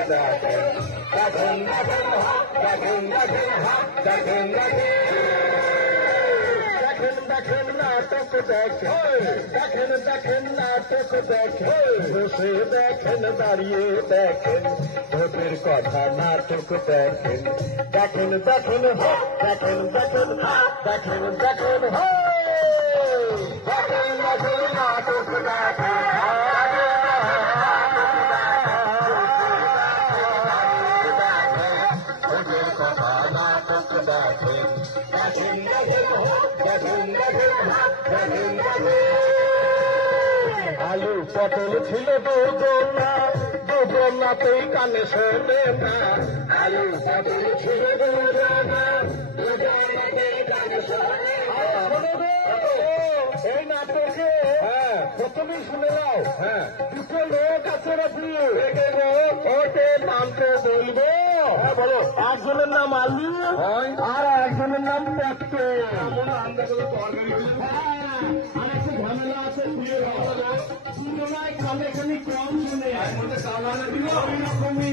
দেখেন নাটক দেখেন নাটক বসে দেখেন দাঁড়িয়ে দেখেন ভোটের কথা নাটক দেখেন দেখেন দেখেন দেখেন দেখেন দেখেন দেখেন দেখেন দেখেন নাটক দেখেন আলু পটল ছিল দুজনাতেই কানে শোনে না আলু পটল ছিল দুজনাতেই কানে শোনে এই নাটকে প্রথমেই শুনে নাও দুটো লোক আছে রাত্রি ওকে নামটা বলবো বলো একজনের নাম আলু আর একজনের নাম পেটকে আরেকটু ঝামেলা আছে তুলনায় কানে কম শুনে ওই রকমই